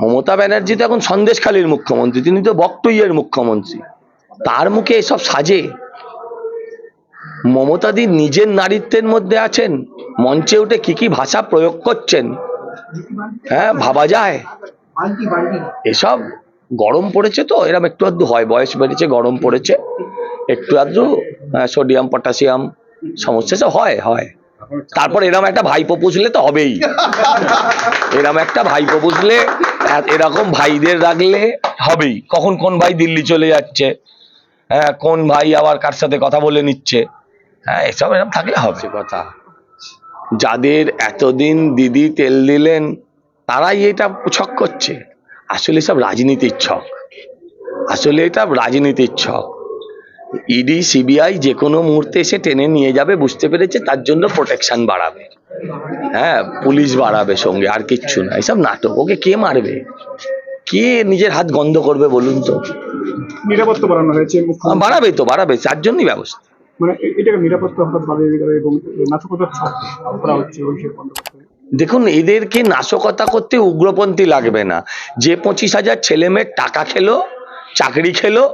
মমতা ব্যানার্জি তো এখন সন্দেশখালীর মুখ্যমন্ত্রী, তিনি তো বকটুইয়ের মুখ্যমন্ত্রী, তার মুখে এসব সাজে? মমতাদি নিজের নারীত্বের মধ্যে আছেন, মঞ্চে উঠে কি কি ভাষা প্রয়োগ করছেন, হ্যাঁ ভাবা যায়? এসব গরম পড়েছে তো, এরকম একটু আধটু হয়, বয়স বেড়েছে, গরম পড়েছে, একটু আধটু সোডিয়াম পটাশিয়াম সমস্যা সব হয় হয়। তারপর এরকম একটা ভাইপো পুষলে তো হবেই, এরকম একটা ভাইপো পুষলে, এরকম ভাইদের রাখলে হবেই। কখন কোন ভাই দিল্লি চলে যাচ্ছে, হ্যাঁ কোন ভাই আবার কার সাথে কথা বলে নিচ্ছে, হ্যাঁ এসব এরকম থাকলে হবে কথা। যাদের এতদিন দিদি তেল দিলেন তারাই এটা ছক করছে, আসলে সব রাজনীতির ছক, আসলে এটা রাজনীতির ছক। ইডি সিবিআই যে কোনো মুহূর্তে এসে টেনে নিয়ে যাবে, বুঝতে পেরেছে, তার জন্য প্রোটেকশন বাড়াবে, হ্যাঁ পুলিশ বাড়াবে সঙ্গে, আর কিচ্ছু না। এসব নাটক, ওকে কে মারবে, কে নিজের হাত গন্ধ করবে বলুন তো? নিরাপত্তা বাড়ানো হয়েছে, বাড়াবে তো, বাড়াবে, তার জন্যই ব্যবস্থা। মানে এটাকে নিরাপত্তা হঠাৎ বাড়িয়ে দিল এবং নাশকতার ছক করা হচ্ছে অভিষেক বন্দ্যোপাধ্যায়। দেখুন, এদেরকে নাশকতা করতে উগ্রপন্থী লাগবে না। যে 25,000 ছেলে মেয়ের টাকা খেলো, চাকরি খেলো,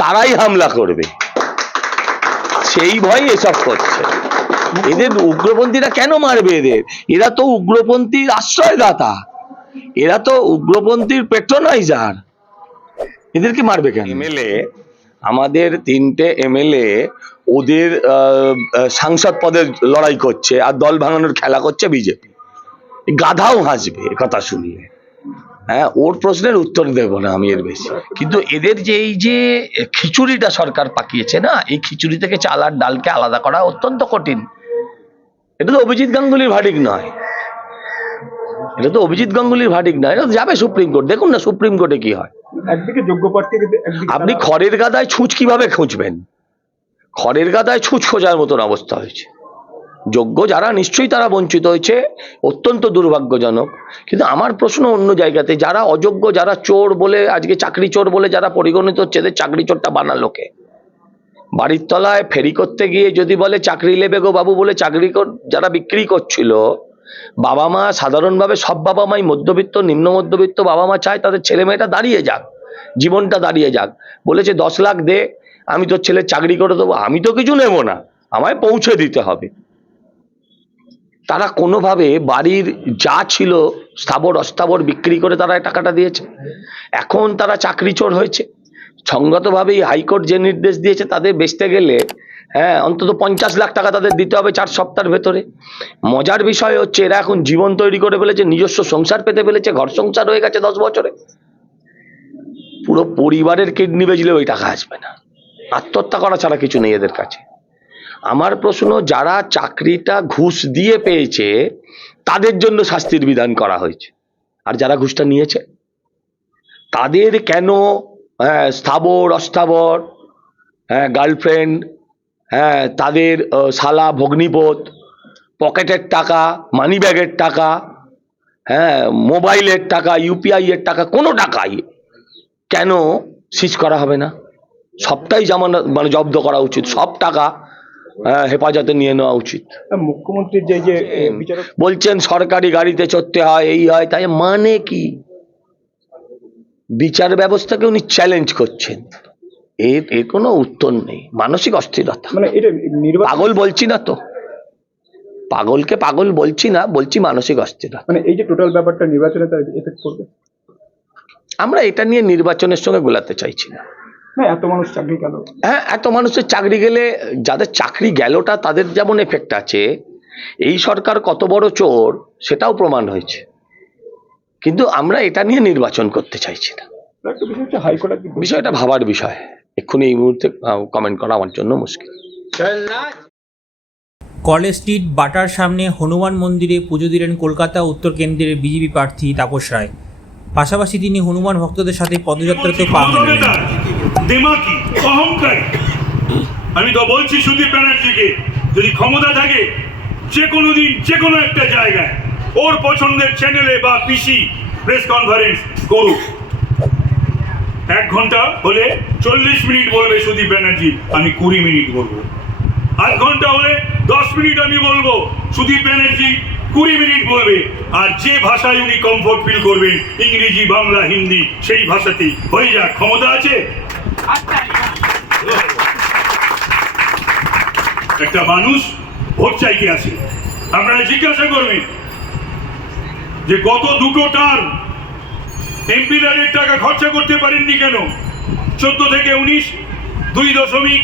তারাই হামলা করবে, সেই ভয় এসব করছে। এদের উগ্রপন্থীরা কেন মারবে? এরা তো উগ্রপন্থীর আশ্রয়দাতা, এরা তো উগ্রপন্থীর পেট্রোনাইজার, এদেরকে মারবে কেন? এমএলএ, আমাদের 3টে এমএলএ ওদের সাংসদ পদের লড়াই করছে, আর দল ভাঙানোর খেলা করছে বিজেপি। গাধাও হাসবে কথা শুনলে, হ্যাঁ ওর প্রশ্নের উত্তর দেব না আমি এর বেশি। কিন্তু এদের যে এই যে খিচুড়িটা সরকার পাকিয়েছে না, এই খিচুড়ি থেকে চাল আর ডালকে আলাদা করা অত্যন্ত কঠিন। এটা তো অভিজিৎ গাঙ্গুলির ভার্ডিক নয়, এটা তো অভিজিৎ গাঙ্গুলির ভার্ডিক নয়, এটা যাবে সুপ্রিম কোর্ট। দেখুন না সুপ্রিম কোর্টে কি হয়। একদিকে যোগ্য প্রার্থী, আপনি খড়ের গাদায় ছুঁচ কিভাবে খুঁজবেন? খড়ের গাদায় ছুঁচ খোঁজার মতন অবস্থা হয়েছে। যোগ্য যারা, নিশ্চয়ই তারা বঞ্চিত হয়েছে, অত্যন্ত দুর্ভাগ্যজনক। কিন্তু আমার প্রশ্ন অন্য জায়গাতে, যারা অযোগ্য, যারা চোর বলে আজকে চাকরি চোর বলে যারা পরিগণিত হচ্ছে, এদের চাকরি চোরটা বানালো কে? বাড়ির তলায় ফেরি করতে গিয়ে যদি বলে চাকরি নেবে গো বাবু বলে, চাকরি যারা বিক্রি করছিল, বাবা মা সাধারণভাবে সব বাবা মাই মধ্যবিত্ত নিম্ন মধ্যবিত্ত বাবা মা চায় তাদের ছেলে মেয়েটা দাঁড়িয়ে যাক, জীবনটা দাঁড়িয়ে যাক, বলেছে 10 লাখ দে, আমি তোর ছেলের চাকরি করে দেবো। আমি তো কিছু নেব না, আমায় পৌঁছে দিতে হবে। তারা কোনোভাবে বাড়ির যা ছিল স্থাবর অস্থাবর বিক্রি করে তারা টাকাটা দিয়েছে। এখন তারা চাকরি চোর হয়েছে। সঙ্গতভাবেই হাইকোর্ট যে নির্দেশ দিয়েছে, তাদের বেচতে গেলে হ্যাঁ অন্তত 50 লাখ টাকা তাদের দিতে হবে 4 সপ্তাহের ভেতরে। মজার বিষয় হচ্ছে, এরা এখন জীবন তৈরি করে ফেলেছে, নিজস্ব সংসার পেতে ফেলেছে, ঘর সংসার হয়ে গেছে 10 বছরে। পুরো পরিবারের কিডনি বেচলেও ওই টাকা আসবে না, আত্মহত্যা করা ছাড়া কিছু নেই এদের কাছে। আমার প্রশ্ন, যারা চাকরিটা ঘুষ দিয়ে পেয়েছে তাদের জন্য শাস্তির বিধান করা হয়েছে, আর যারা ঘুষটা নিয়েছে তাদের কেন স্থাবর অস্থাবর, হ্যাঁ গার্লফ্রেন্ড, হ্যাঁ তাদের শালা ভগ্নিপত, পকেটের টাকা, মানি ব্যাগের টাকা, হ্যাঁ মোবাইলের টাকা, ইউপিআই এর টাকা, কোনো টাকাই কেন সিজ করা হবে না? সবটাই জামানত মানে জব্দ করা উচিত, সব টাকা হেফাজতে নিয়ে নেওয়া উচিত। মুখ্যমন্ত্রীর যে বিচারক বলছেন সরকারি গাড়িতে চড়তে হয়, এই হয় তাই, মানে কি? বিচার ব্যবস্থাকে উনি চ্যালেঞ্জ করছেন, এর কোনো উত্তর নেই। মানসিক অস্থিরতা, মানে এটা পাগল বলছি না তো, পাগলকে পাগল বলছি না, বলছি মানসিক অস্থিরতা। মানে এই যে টোটাল ব্যাপারটা নির্বাচনে তার এফেক্ট করবে। আমরা এটা নিয়ে নির্বাচনের সঙ্গে গোলাতে চাইছি না। এত মানুষ চাকরি গেল, হ্যাঁ এত মানুষের চাকরি গেলে, যাদের চাকরি গেলটা তাদের যেমন এফেক্ট আছে, এই সরকার কত বড় চোর সেটাও প্রমাণ হয়েছে। কিন্তু আমরা এটা নিয়ে নির্বাচন করতে চাইছি না। একটা বিষয় হচ্ছে হাইকোর্ট বিষয়টা ভাবার বিষয়, এক্ষুনি এই মুহূর্তে কমেন্ট করা আমার জন্য মুশকিল। কলেজ স্ট্রিট বাটার সামনে হনুমান মন্দিরে পুজো দিলেন কলকাতা উত্তর কেন্দ্রের বিজেপি প্রার্থী তাপস রায়। পাশাপাশি তিনি হনুমান ভক্তদের সাথে পদযাত্রাতেও পা মেলালেন। আমি তো বলছি সুদীপ ব্যানার্জিকে, যদি ক্ষমতা থাকে যে কোনো দিন যে কোনো একটা জায়গায় ওর পছন্দের চ্যানেলে বা পিসি প্রেস কনফারেন্স করুক। 1 ঘন্টা হলে 40 মিনিট বলবে সুদীপ ব্যানার্জি, আমি 20 মিনিট বলবো। 8 ঘন্টা হলে 10 মিনিট আমি বলবো, সুদীপ ব্যানার্জি 20 মিনিট বলবে। আর যে ভাষায় উনি কমফোর্ট ফিল করবেন, ইংরেজি, বাংলা, হিন্দি, সেই ভাষাতেই হয়ে যাক। ক্ষমতা আছে? একটা মানুষ ভোট চাইতে আসে, আপনারা জিজ্ঞাসা করবেন যে গত দুটো টার্ম এমপিদের টাকা খরচা করতে পারেননি কেন? 14 থেকে 19 2.41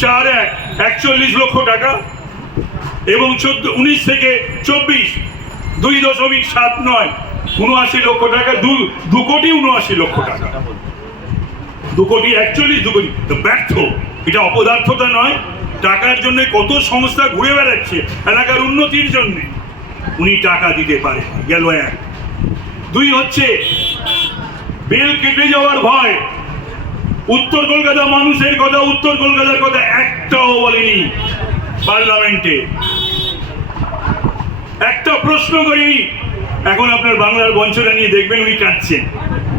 41 লক্ষ টাকা, এবং 19 থেকে 24 2.79 79 লক্ষ টাকা, 2 কোটি 79 লক্ষ টাকা, 2 কোটি 41, 2 কোটি। তো ব্যর্থ, এটা অপদার্থতা নয়। টাকার জন্য কত সংস্থা ঘুরে বেড়াচ্ছে এলাকার উন্নতির জন্য, উনি টাকা দিতে পারে গেল এক। 2 হচ্ছে বেল কেটে যাওয়ার ভয়। উত্তর কলকাতা মানুষের কথা, উত্তর কলকাতার কথা একটাও বলেনি পার্লামেন্টে, একটা প্রশ্ন করিনি। এখন আপনার বাংলার বঞ্চনা নিয়ে দেখবেন উনি কাঁদছেন,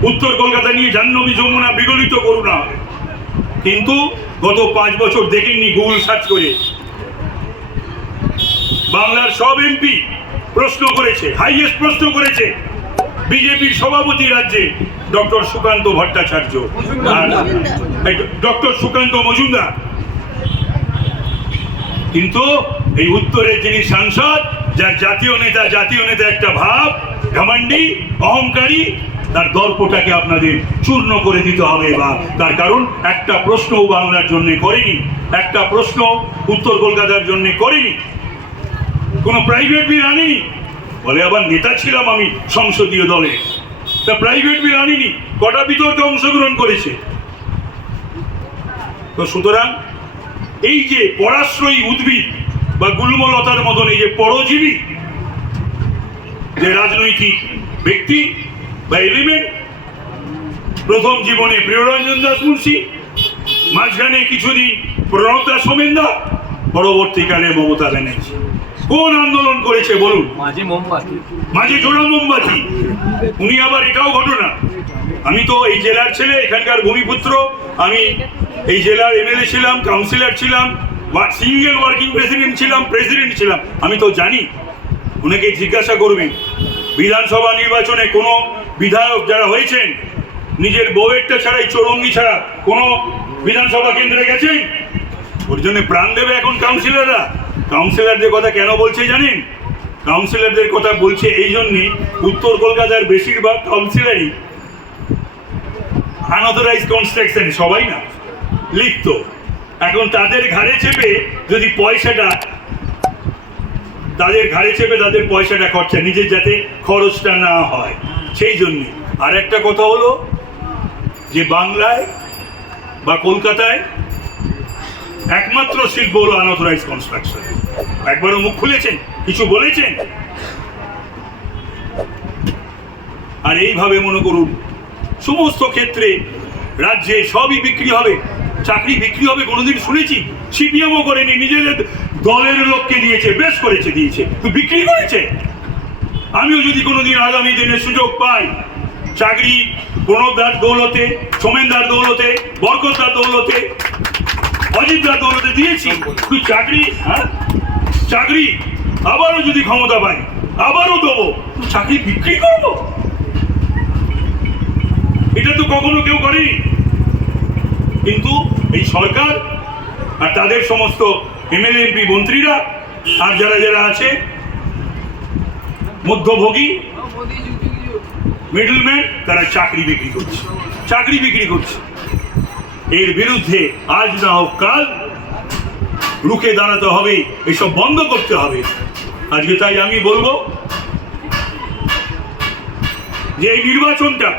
উত্তর কলকাতা নিয়ে জাহ্নবী যমুনা বিগলিত করুণা হবে। কিন্তু গত 5 বছর দেখেননি, গুগল সার্চ করে বাংলার সব এমপি প্রশ্ন করেছে, হাইয়েস্ট প্রশ্ন করেছে বিজেপির সভাপতি রাজ্যে ডক্টর সুকান্ত ভট্টাচার্য আর ডক্টর সুকান্ত মজুমদার। কিন্তু এই উত্তরের যিনি সাংসদ, যার জাতীয় নেতা একটা ভাব, ঘামান্ডি, অহংকারী, তার দর্পটাকে আপনাদের চূর্ণ করে দিতে হবে। বা তার কারণ একটা প্রশ্নও বাংলার জন্য করেনি, একটা প্রশ্ন উত্তর কলকাতার জন্য করেনি, কোনো প্রাইভেট বিল আনেনি। বলে আবার নেতা ছিলাম আমি সংসদীয় দলে, তা প্রাইভেট বিল আনিনি, কটা বিতর্কে অংশগ্রহণ করেছে। তো সুতরাং এই যে পরাশ্রয়ী উদ্ভিদ বা গুল্মলতার মতন এই যে পরজীবী যে রাজনৈতিক ব্যক্তি বা এলিমেন্ট, প্রথম জীবনে প্রিয়রঞ্জন দাস মুন্সি, মাঝখানে কিছুদিন প্রণতা সোমেন্দা, পরবর্তীকালে মমতা ব্যানার্জি। কোন আন্দোলন করেছে বলুন? মাঝে জোড়া মোমবাতি। উনি আবার এটাও ঘটনা, আমি তো এই জেলার ছেলে, এখানকার ভূমিপুত্র, আমি এই জেলার এমএলএ ছিলাম, কাউন্সিলর ছিলাম, সিঙ্গেল ওয়ার্কিং প্রেসিডেন্ট ছিলাম, আমি তো জানি। ওনাকে জিজ্ঞাসা করবেন, বিধানসভা নির্বাচনে কোনো বিধায়ক যারা হয়েছেন নিজের বউয়েরটা ছাড়াই, চৌরঙ্গি ছাড়া কোনো বিধানসভা কেন্দ্রে গেছেন? ওর জন্য প্রাণ দেবে এখন কাউন্সিলররা। কাউন্সিলরদের কথা কেন বলছে জানেন? কাউন্সিলরদের কথা বলছে এই জন্যে, উত্তর কলকাতার বেশিরভাগ কাউন্সিলরই আনঅথরাইজ কনস্ট্রাকশন, সবাই না লিপ্ত। এখন তাদের ঘাড়ে চেপে যদি পয়সাটা, তাদের খরচা, নিজের যাতে খরচটা না হয়, সেই জন্যে। আর একটা কথা হলো যে বাংলায় বা কলকাতায় একমাত্র শিল্প হলো আনঅথরাইজ কনস্ট্রাকশন। একবারও মুখ খুলেছেন, কিছু বলেছেন? আর এইভাবে মনে করুন সমস্ত ক্ষেত্রে রাজ্যে সবই বিক্রি হবে, চাকরি বিক্রি হবে। কোনোদিন শুনেছি? সিপিএমও করেনি, নিজেদের দলের লোককে দিয়েছে, বেশ করেছে, দিয়েছে, তো বিক্রি করেছে। আমিও যদি কোনোদিন আগামী দিনে সুযোগ পাই, চাকরি প্রণবদার দৌলতে, সোমেনদার দৌলতে, বরকতদার দৌলতে, অজিতদার দৌলতে দিয়েছি, তুই চাকরি, চাকরি আবারও যদি ক্ষমতা পাই আবারও দেবো, চাকরি বিক্রি করবো? এটা তো কখনো কেউ করেনি। কিন্তু এই সরকার আর তাদের সমস্ত এমএলএ, এমপি, মন্ত্রীরা আর যারা আছে মধ্যভোগী, মিডলম্যান, তারা চাকরি বিক্রি করছে। এর বিরুদ্ধে আজ না হোক কাল রুখে দাঁড়াতে হবে, এসব বন্ধ করতে হবে। আজকে তাই আমি বলবো যে এই নির্বাচনটা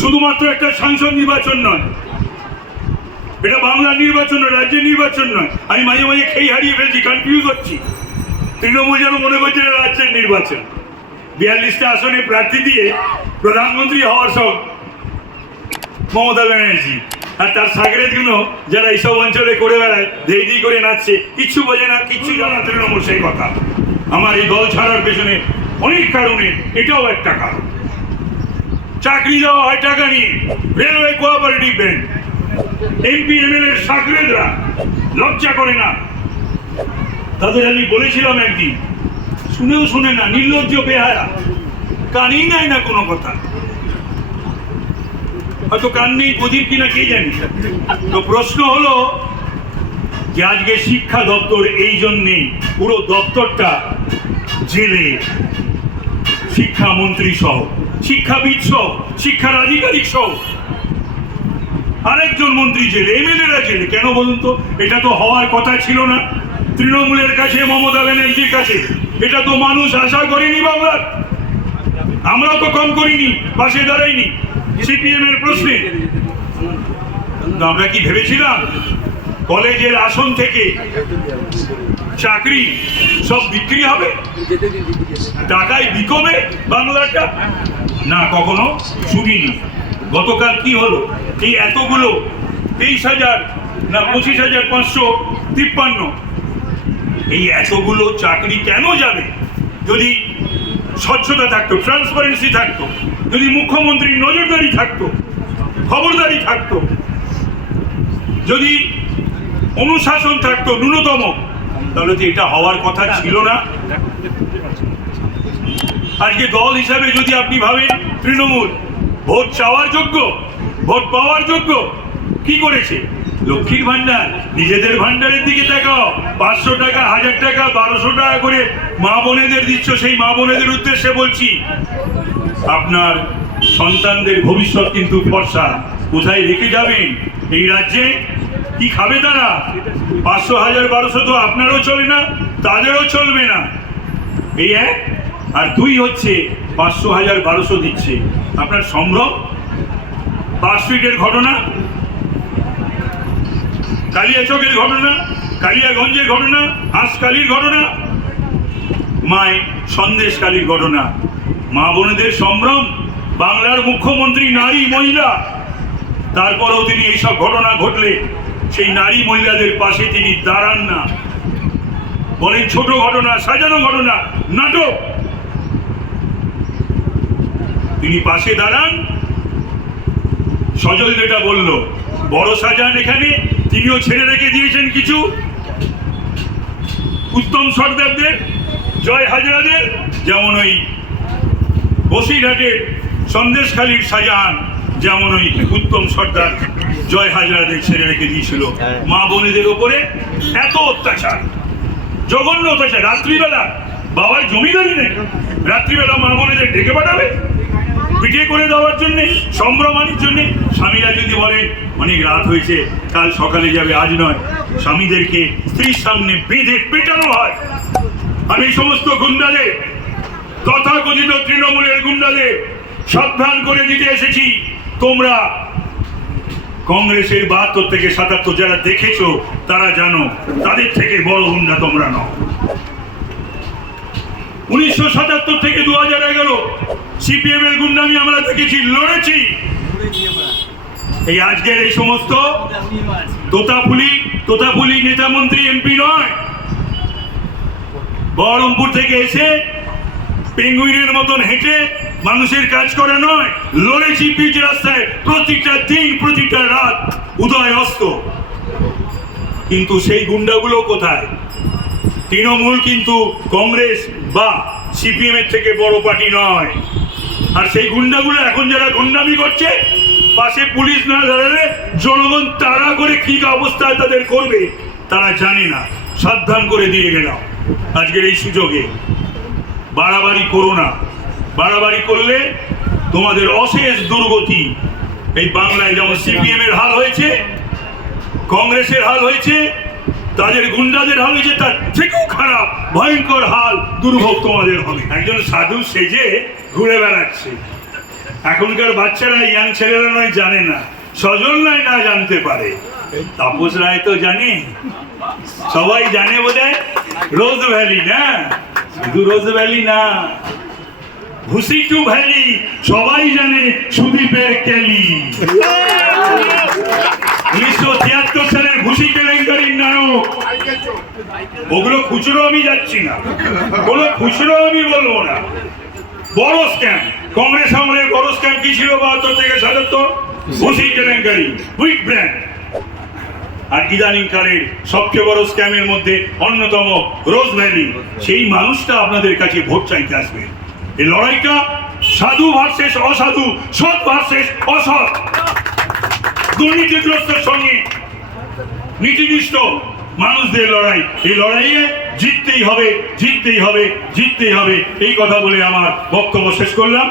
শুধুমাত্র একটা সাংসদ নির্বাচন নয়, এটা বাংলার নির্বাচন নয়, রাজ্যের নির্বাচন নয়। আমি মাঝে মাঝে খেয়ে হারিয়ে ফেলছি, কনফিউজ হচ্ছি। তৃণমূল যেন মনে করছে রাজ্যের নির্বাচন। 42টা আসনে প্রার্থী দিয়ে প্রধানমন্ত্রী হওয়ার সব মমতা ব্যানার্জি, আর তার সাগরেদগুলো যারা এইসব অঞ্চলে করে বেড়ায়, ধেই করে নাচছে, কিচ্ছু বোঝে না, কিচ্ছু জানা তৃণমূল। সেই কথা আমার এই দল ছাড়ার পেছনে অনেক কারণে এটাও একটা কারণ। চাকরি দেওয়া হয় টাকা নিয়ে, railway cooperative bank, MP MLA সাগরেদরা লজ্জা করে না। তাদের আমি বলেছিলাম একদিন, শুনেও শোনে না, নির্লজ্জ বেহায়া, কানেই নেয় না কোনো কথা। হয়তো কান নেই প্রদীপ কিনা কে জানি। তো প্রশ্ন হলো যে আজকে শিক্ষা দপ্তর এই জন্যেই পুরো দপ্তরটা জেলে, শিক্ষামন্ত্রী সহ, শিক্ষাবিদ সহ, শিক্ষার আধিকারিক সহ আরেকজন মন্ত্রী জেলে, এমএলএরা জেলে। কেন বলুন তো? এটা তো হওয়ার কথা ছিল না। তৃণমূলের কাছে, মমতা ব্যানার্জির কাছে এটা তো মানুষ আশা করেনি বাংলার। আমরাও তো কম করিনি, পাশে দাঁড়াইনি সিপিএম এর প্রশ্নে। আমরা কি ভেবেছিলাম কলেজের আসন থেকে চাকরি সব বিক্রি হবে, টাকায় বিকবে বাংলাটা? না, কখনো শুনিনি। গতকাল কি হলো? এই এতগুলো 23,000 না 25,553, এই এতগুলো চাকরি কেন যাবে? যদি স্বচ্ছতা থাকতো, ট্রান্সপারেন্সি থাকতো, যদি মুখ্যমন্ত্রীর নজরদারি থাকতো, খবরদারি থাকতো, যদি অনুশাসন থাকতো ন্যূনতম, তাহলে তো এটা হওয়ার কথা ছিল না। আজকে দল হিসাবে যদি আপনি ভাবেন তৃণমূল ভোট চাওয়ার যোগ্য, ভোট পাওয়ার যোগ্য, কি করেছে? লক্ষ্মীর ভান্ডার, নিজেদের ভান্ডারের দিকে তাকাও। 500 টাকা, 1000 টাকা, 1200 টাকা করে মা বোনেদের দিচ্ছ। সেই মা বোনেদের উদ্দেশ্যে বলছি, আপনার সন্তানদের ভবিষ্যৎ কিন্তু ফর্সা। কোথায় রেখে যাবেন? এই রাজ্যে কি খাবে তারা? 500, 1000, 1200 তো আপনারও চলে না, তাদেরও চলবে না। এই এক। আর দুই হচ্ছে 500, 1000, 1200 দিচ্ছে, আপনার সম্ভ্রম। পার্কস্ট্রিটের ঘটনা, কালিয়াচকের ঘটনা, কালিয়াগঞ্জের ঘটনা, হাঁসকালির ঘটনা, মায় সন্দেশকালীর ঘটনা। মা বোনেদের সম্ভ্রম। বাংলার মুখ্যমন্ত্রী নারী, মহিলা, তারপরেও তিনি এইসব ঘটনা ঘটলে সেই নারী মহিলাদের পাশে তিনি দাঁড়ান না। বলেন ছোট ঘটনা, সাজানো ঘটনা, নাটক, তিনি পাশে দাঁড়ান। সজল যেটা বলল, বড় সাজান এখানে, তিনিও ছেড়ে রেখে দিয়েছেন কিছু। উত্তম সর্দারদের, জয় হাজরাদের, যেমন ওই বসিরহাটের সন্দেশখালীর শাহজাহান, যেমন ওই উত্তম সর্দার জয় হাজরাদের ছেড়ে রেখে দিয়েছিল। মা বোনেদের ওপরে এত অত্যাচার, জঘন্য অত্যাচার। রাত্রিবেলা বাবার জমিদারি নেই, রাত্রিবেলা মা বোনেদের ডেকে পাঠাবে পিঠে করে দেওয়ার জন্যে, সম্ভ্রমানির জন্যে। স্বামীরা যদি বলেন অনেক রাত হয়েছে, কাল সকালে যাবে, আজ নয়, স্বামীদেরকে স্ত্রীর সামনে বেঁধে পেটানো হয়। আমি সমস্ত গুন্ডাদের, তথাকথিত তৃণমূলের গুন্ডাদের সাবধান করে দিতে এসেছি, তোমরা কংগ্রেসের 72 থেকে 77 যারা দেখেছো তারা জানো, তাদের থেকে বড় গুন্ডা তোমরা নও। 1977 থেকে 2011 সিপিএম এর গুন্ডামি আমরা দেখেছি, লড়েছি। এই আজকের এই সমস্ত তোতাপুলি নেতা মন্ত্রী এমপি নয়, বহরমপুর থেকে এসে পেঙ্গুইনের মতন হেঁটে মানুষের কাজ করে নয়, লড়েছি পিচ রাস্তায় প্রতিটা দিন, প্রতিটা রাত, উদয় অস্ত। কিন্তু সেই গুন্ডাগুলো কোথায়? তৃণমূল কিন্তু কংগ্রেস বা সিপিএম এর থেকে বড় পার্টি নয়। আর সেই গুন্ডাগুলো এখন যারা গুন্ডামি করছে, পাশে পুলিশ না দাঁড়ালে জনগণ তাড়া করে কি অবস্থায় তাদের করবে তারা জানে না। সাবধান করে দিয়ে গেলাম আজকের এই সুযোগে। বাড়াবাড়ি করো না, বাড়াবাড়ি করলে তোমাদের অশেষ দুর্গতি। এই বাংলায় যেমন সিপিএম এর হাল হয়েছে, কংগ্রেসের হাল হয়েছে, তাদের গুন্ডাদের হাল হয়েছে, তার থেকেও খারাপ ভয়ঙ্কর হাল, দুর্ভোগ তোমাদের হবে। একজন সাধু সেজে ঘুরে বেড়াচ্ছে। এখনকার বাচ্চারা, ইয়াং ছেলেরা নয় জানে না, সজল নয় না জানতে পারে, তাপস রায় তো জানে, সবাই জানে বোধহয়। রোজ ভ্যালি না, শুধু রোজ ভ্যালি না, ঘুষি টু ভ্যালি, সবাই জানে সুদীপের কেলি। 1973 সালের ঘুষি কেলেঙ্কারির নায়ক। ওগুলো খুচরো আমি যাচ্ছি না, কোনো খুচরো আমি বলবো না। বড় স্ক্যাম, কংগ্রেস আমলের বড় স্ক্যাম কি ছিল 72 থেকে 77? ঘুষি কেলেঙ্কারি, হুইট ব্র্যান্ড। আর ইদানিংকালের সবচেয়ে বড় স্ক্যামের মধ্যে অন্যতম রোজভ্যালি, সেই মানুষটা আপনাদের কাছে ভোট চাইতে আসবে। এই লড়াইটা সাধু ভার্সেস অসাধু, সৎ ভার্সেস অসৎ, দুর্নীতিগ্রস্তের সঙ্গে নীতিনিষ্ঠ মানুষদের লড়াই। এই লড়াইয়ে জিততেই হবে, জিততেই হবে, জিততেই হবে, এই কথা বলে আমার বক্তব্য শেষ করলাম।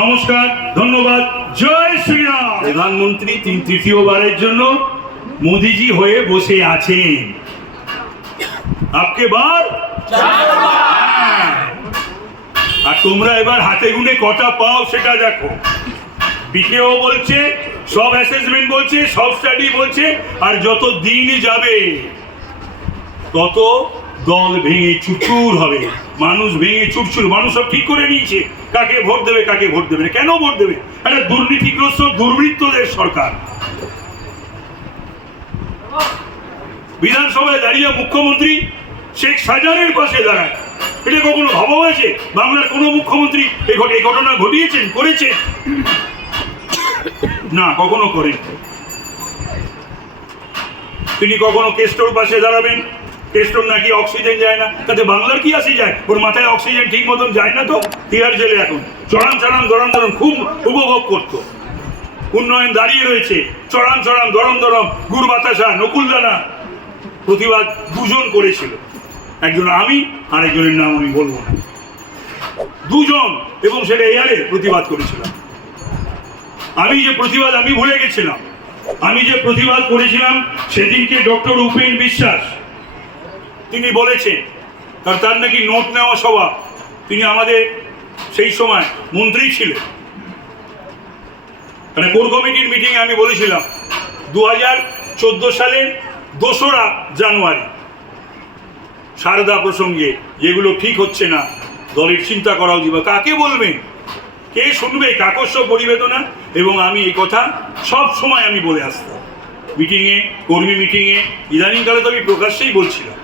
নমস্কার, ধন্যবাদ, জয় শ্রীরাম। প্রধানমন্ত্রী তৃতীয়বারের জন্য মোদিজি হয়ে বসে আছেন। আপকে বার, আর তোমরা এবার হাতে গুনে কটা পাও সেটা দেখো। পিকেও বলছে, সব অ্যাসেসমেন্ট বলছে, সব স্টাডি বলছে, আর যত দিন যাবে তত দল ভেঙে চুরচুর হবে, মানুষ ভেঙে চুরচুর। মানুষ সব ঠিক করে নিয়েছে কাকে ভোট দেবে, কাকে ভোট দেবে না। কেন ভোট দেবে? একটা দুর্নীতিগ্রস্ত দুর্বৃত্তদের সরকার। বিধানসভায় দাঁড়িয়ে মুখ্যমন্ত্রী শেখ শাহজাহানের পাশে দাঁড়ায়, এটা কখনো ভাবা হয়েছে? বাংলার কোনো মুখ্যমন্ত্রী এই ঘটনা ঘটিয়েছেন, করেছেন? না, কখনো করেন। তিনি কখনো কেস্টোর পাশে দাঁড়াবেন, কেস্টোর নাকি অক্সিজেন যায় না, তাতে বাংলার কি আসে যায়? ওর মাথায় অক্সিজেন ঠিক মতন যায় না তো, তিহার জেলে এখন চড়ান চড়ান দরম দরম খুব উপভোগ করতো। উন্নয়ন দাঁড়িয়ে রয়েছে, চড়ান চড়ান দরম দরম, গুড় বাতাসা, নকুলদানা। প্রতিবাদ দুজন করেছিল, একজন আমি, আর একজনের নাম আমি বলবো না। দুজন, এবং সেটা এয়ারে প্রতিবাদ করেছিলাম। আমি যে প্রতিবাদ আমি ভুলে গেছিলাম, আমি যে প্রতিবাদ করেছিলাম সেদিনকে ডক্টর উপেন বিশ্বাস তিনি বলেছেন, কারণ তার নাকি নোট নেওয়া স্বভাব। তিনি আমাদের সেই সময় মন্ত্রী ছিলেন। মানে কোর কমিটির মিটিংয়ে আমি বলেছিলাম 2014 সালের 2রা জানুয়ারি সারদা প্রসঙ্গে যেগুলো ঠিক হচ্ছে না, দলের চিন্তা করা উচিত। কাকে বলবেন, কে শুনবে? কাকস্য পরিবেদনা। এবং আমি এই কথা সব সময় আমি বলে আসতাম মিটিংয়ে, কর্মী মিটিংয়ে, ইদানিংকালে তো আমি প্রকাশ্যেই বলছিলাম।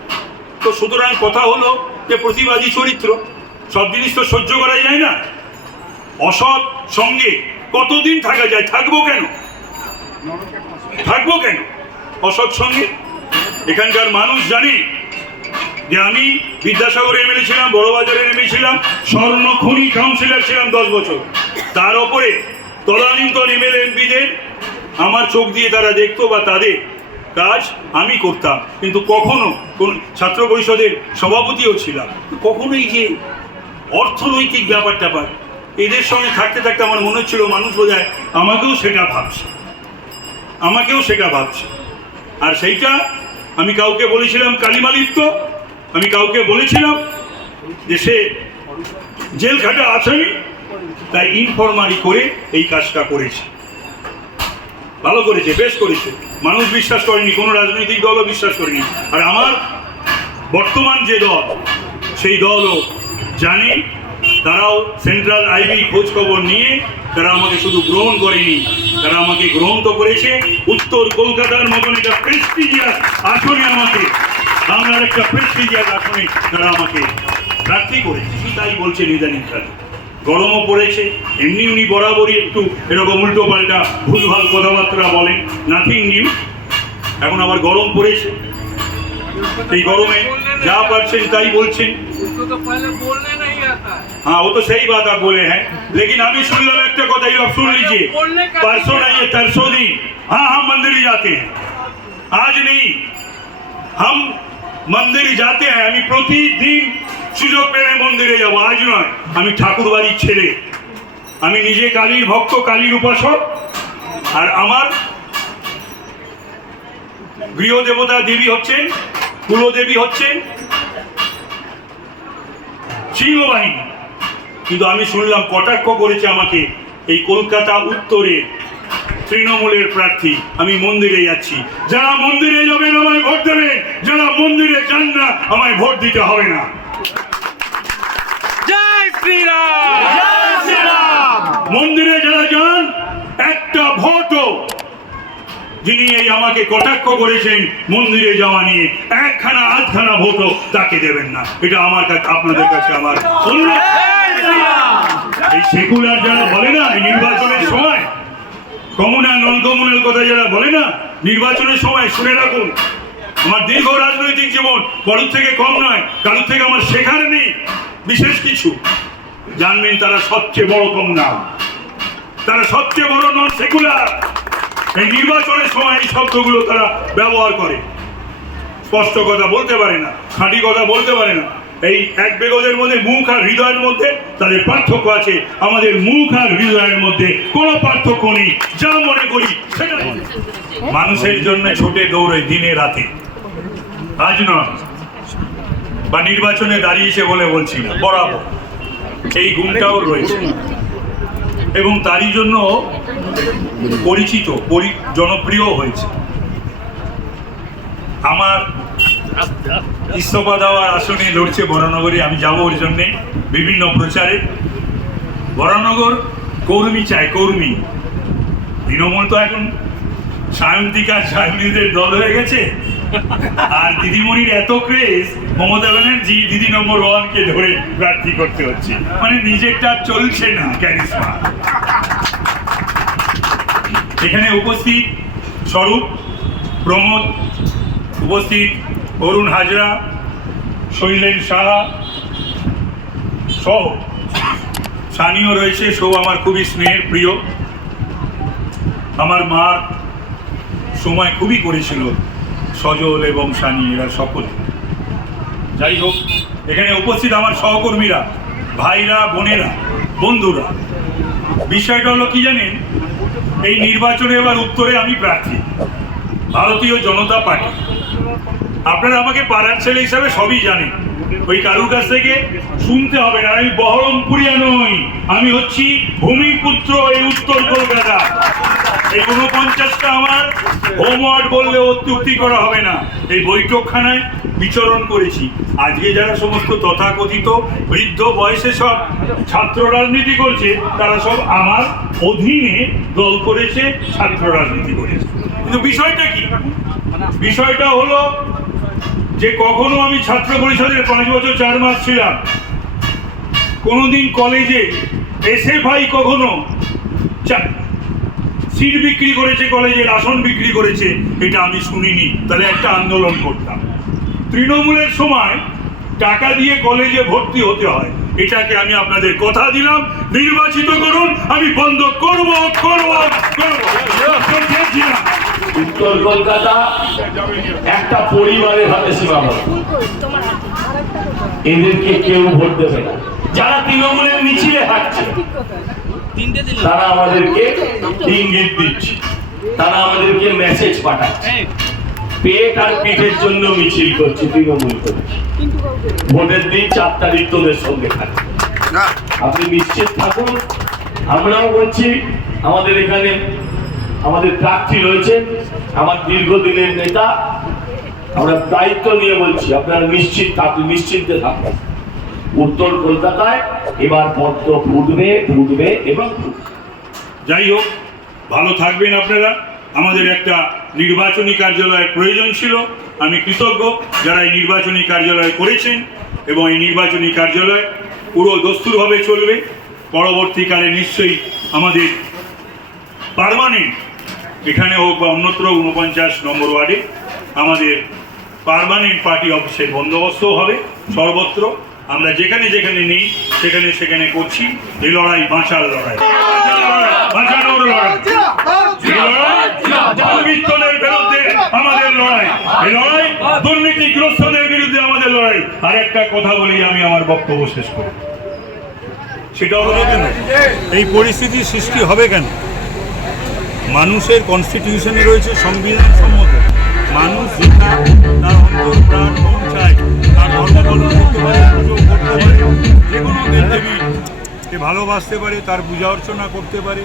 তো সুতরাং কথা হলো যে প্রতিবাদী চরিত্র, সব জিনিস তো সহ্য করা যায় না। অসৎ সঙ্গে কতদিন থাকা যায়? থাকবো কেন, থাকবো কেন অসৎ সঙ্গে? এখানকার মানুষ জানে যে আমি বিদ্যাসাগরে এমএলএ ছিলাম, বড়বাজারে এমএলএ ছিলাম, স্বর্ণখনি কাউন্সিলর ছিলাম 10 বছর। তার ওপরে তদানীন্তন এমএলএ এমপিদের আমার চোখ দিয়ে তারা দেখতো, বা তাদের কাজ আমি করতাম। কিন্তু কখনো কোন ছাত্র পরিষদের সভাপতিও ছিলাম, কখনোই যে অর্থনৈতিক ব্যাপারটা পায় এদের সঙ্গে থাকতে থাকতে আমার মনে হচ্ছিল মানুষ বোধহয় আমাকেও সেটা ভাবছে, আমাকেও সেটা ভাবছে। আর সেইটা আমি কাউকে বলেছিলাম কালিমালিপ্ত, আমি কাউকে বলেছিলাম যে সে জেল খাটা আসামি, তাই ইনফরমালি করে এই কাজটা করেছে। ভালো করেছে, বেশ করেছে। মানুষ বিশ্বাস করেনি, কোনো রাজনৈতিক দলও বিশ্বাস করেনি। আর আমার বর্তমান যে দল, সেই দলও জানে, তারাও সেন্ট্রাল আইবি খোঁজ খবর নিয়ে তারা আমাকে শুধু গ্রহণ করেনি, তারা আমাকে গ্রহণ তো করেছে উত্তর কলকাতার মতন একটা প্রেস্টিজিয়াস আসনে, আমাকে বাংলার একটা প্রেস্টিজিয়াস আসনে তারা আমাকে প্রার্থী করেছে। তাই বলছে ইদানিংকালে গরমও পড়েছে, এমনি উনি বরাবরই একটু এরকম উল্টো পাল্টা ভুলভাল কথাবার্তা বলেন, নাথিং নিউ। এখন আবার গরম পড়েছে, এই গরমে যা পারছেন তাই বলছেন। हाँ वो तो सही बात आप बोले हैं, लेकिन अभी सुन लो एक কথা आप सुन लीजिए। परसों नहीं है, तरसों दिन हाँ हम मंदिर जाते हैं, आज नहीं, हम मंदिर जाते हैं। আমি প্রতিদিন সুযোগ পেলে মন্দিরে যাব, আজ নয়। আমি ঠাকুর বাড়ির ছেলে, আমি নিজে কালীর ভক্ত, কালীর উপাসক। আর আমার গৃহদেবতা দেবী হচ্ছেন, কুলদেবী হচ্ছেন সিংহবাহিনী। কিন্তু আমি শুনলাম কটাক্ষ করেছে আমাকে এই কলকাতা উত্তরে তৃণমূলের প্রার্থী। আমি মন্দিরে যাচ্ছি, যারা মন্দিরে যাবেন আমায় ভোট দেবেন, যারা মন্দিরে যান না আমায় ভোট দিতে হবে না। জয় শ্রীরাম, জয় শ্রীরাম। মন্দিরে যারা যান, একটা ভোটও যিনি এই আমাকে কটাক্ষ করেছেন মন্দিরে যাওয়া নিয়ে, একখানা আধখানা ভোটও তাকে দেবেন না। এটা আমার কাছে, আপনাদের কাছে আমার অনুরোধ। এই সেকুলার যারা বলে না, এই নির্বাচনের সময় কমিউনাল নন কমিউনাল কথা যারা বলে না, নির্বাচনের সময় শুনে রাখুন, আমার দীর্ঘ রাজনৈতিক জীবন কারুর থেকে কম নয়, কারুর থেকে আমার শেখার নেই বিশেষ কিছু। জানবেন তারা সবচেয়ে বড় কম না, তারা সবচেয়ে বড় নন সেকুলার। এই নির্বাচনের সময় এই শব্দগুলো তারা ব্যবহার করে, স্পষ্ট কথা বলতে পারে না, খাঁটি কথা বলতে পারে না। এই এক বেগজের মধ্যে মুখ আর হৃদয়ের মধ্যে তাদের পার্থক্য আছে, আমাদের মুখ আর হৃদয়ের মধ্যে কোনো পার্থক্য নেই। যা মনে করি সেটা মানুষের জন্য ছোটে দৌড়ে দিনে রাতে, আজ নয় বা নির্বাচনে দাঁড়িয়েছে বলে বলছি না, বরাবর এই গুণটাও রয়েছে এবং তারই জন্য পরিচিত, জনপ্রিয় হয়েছে। আমার ইস্তফা দেওয়ার আসনে লড়ছে বরানগরে, আমি যাবো ওর জন্যে বিভিন্ন প্রচারে। বরানগর কর্মী চায়, কর্মী। তৃণমূল তো এখন সায়ন্তিকা সায়নীদের দল হয়ে গেছে, আর দিদিমণির এত ক্রেজ, মমতা ব্যানার্জি দিদি নম্বর 1-কে ধরে প্রার্থী করতে হচ্ছে, মানে নিজেরটা চলছে না ক্যারিসমা। এখানে উপস্থিত স্বরূপ, প্রমোদ, উপস্থিত অরুণ হাজরা, শৈলেন সাহা সহ সানিও রয়েছে। সব আমার খুবই স্নেহের প্রিয়, আমার মার সময় খুবই করেছিল সজল এবং সানি, এরা সকলে। যাই হোক, এখানে উপস্থিত আমার সহকর্মীরা, ভাইরা, বোনেরা, বন্ধুরা, বিষয়টা হলো কি জানেন, এই নির্বাচনে এবার উত্তরে আমি প্রার্থী ভারতীয় জনতা পার্টি। আপনারা আমাকে পাড়ার ছেলে হিসাবে সবই জানেন, ওই কারুর কাছ থেকে শুনতে হবে না। আমি বহরমপুরিয়া নই, আমি হচ্ছি ভূমিপুত্র এই উত্তর কলকাতা। এই 49টা আমার হোমওয়ার্ড বললে অত্যুক্তি করা হবে না। এই বৈঠকখানায় বিচরণ করেছি। আজকে যারা সমস্ত তথাকথিত বৃদ্ধ বয়সে সব ছাত্র রাজনীতি করছে, তারা সব আমার অধীনে দল করেছে, ছাত্র রাজনীতি করেছে। কিন্তু বিষয়টা কি? বিষয়টা হলো যে কখনো আমি ছাত্র পরিষদের 5 বছর 4 মাস ছিলাম, কোনোদিন কলেজে এসে ভাই কখনো সিট বিক্রি করেছে, কলেজের আসন বিক্রি করেছে, এটা আমি শুনিনি। তাহলে একটা আন্দোলন করতাম। তৃণমূলের সময় টাকা দিয়ে কলেজে ভর্তি হতে হয়, এটাকে আমি আপনাদের কথা দিলাম, নির্বাচিত করুন, আমি বন্ধ করব করব করব। উত্তর কলকাতা একটা পরিবারের হাতে সীমাবদ্ধ, এদেরকে কেউ ভোট দেবে না। যারা তৃণমূলের মিছিলে হাঁটছে তারা আমাদেরকে ইঙ্গিত দিচ্ছে, তারা আমাদেরকে মেসেজ পাঠাচ্ছে, পেট আর পিঠের জন্য মিছিল করছে, তৃণমূল করছে। ভোটের দিন 4 তারিখ তোদের সঙ্গে থাকবে, আপনি নিশ্চিত থাকুন। আমরাও বলছি, আমাদের এখানে আমাদের প্রার্থী রয়েছেন, আমার দীর্ঘদিনের নেতা, আমরা দায়িত্ব নিয়ে বলছি, আপনারা নিশ্চিন্তে থাকুন। উত্তর কলকাতায় এবার পদ্ম ফুটবে ফুটবে এবং যাই হোক, ভালো থাকবেন আপনারা। আমাদের একটা নির্বাচনী কার্যালয়ের প্রয়োজন ছিল, আমি কৃতজ্ঞ যারা এই নির্বাচনী কার্যালয় করেছেন, এবং এই নির্বাচনী কার্যালয় পুরো দস্তুরভাবে চলবে। পরবর্তীকালে নিশ্চয়ই আমাদের পার্মানেন্ট, এখানে হোক বা অন্যত্র 49 নম্বর ওয়ার্ডে আমাদের পার্মানেন্ট পার্টি অফিসের বন্দোবস্তও হবে সর্বত্র। আমরা যেখানে যেখানে নেই সেখানে সেখানে করছি এই লড়াই, বাঁচার লড়াই, বাঁচানোর লড়াই, দুর্বৃত্তদের বিরুদ্ধে আমাদের লড়াই, এই লড়াই দুর্নীতিগ্রস্তদের বিরুদ্ধে আমাদের লড়াই। আর একটা কথা বলেই আমি আমার বক্তব্য শেষ করি, সেটা হলো কেন এই পরিস্থিতির সৃষ্টি হবে কেন? মানুষের কনস্টিটিউশনে রয়েছে সংবিধান সম্মত, মানুষ যেটা তার অন্তর প্রাণ মন চায়, তার ধর্ম পালন করতে পারে, পুজো করতে পারে, যে কোনো দেবদেবীকে ভালোবাসতে পারে, তার পূজা অর্চনা করতে পারে।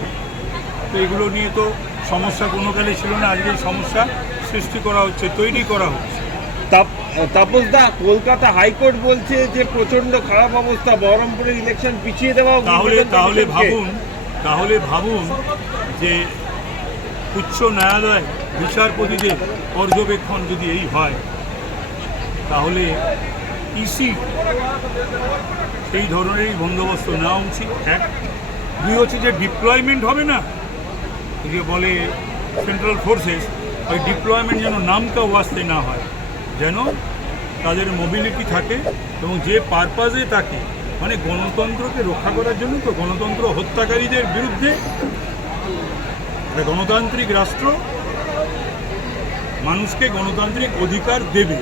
তো এগুলো নিয়ে তো সমস্যা কোনো কালে ছিল না, আজকে সমস্যা সৃষ্টি করা হচ্ছে, তৈরি করা হচ্ছে। তাপসদা, কলকাতা হাইকোর্ট বলছে যে প্রচন্ড খারাপ অবস্থা, বহরমপুরের ইলেকশন পিছিয়ে দেওয়া। তাহলে ভাবুন যে উচ্চ ন্যায়ালয় বিচারপতিদের পর্যবেক্ষণ যদি এই হয়, তাহলে ইসি সেই ধরনেরই বন্দোবস্ত নেওয়া উচিত। 1, 2 হচ্ছে যে ডিপ্লয়মেন্ট হবে না, যে বলে সেন্ট্রাল ফোর্সেস, ওই ডিপ্লয়মেন্ট যেন নামকা ওয়াস্তে না হয়, যেন তাদের মোবিলিটি থাকে এবং যে পারপাজে থাকে, মানে গণতন্ত্রকে রক্ষা করার জন্য, তো গণতন্ত্র হত্যাকারীদের বিরুদ্ধে একটা গণতান্ত্রিক রাষ্ট্র মানুষকে গণতান্ত্রিক অধিকার দেবে,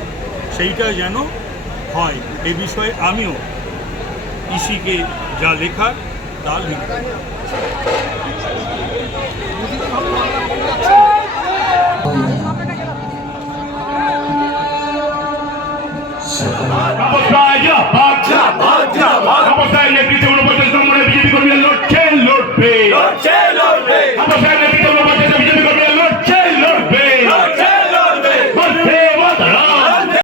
সেইটা যেন হয়। এ বিষয়ে আমিও ইসিকে যা লেখার তা লিখব।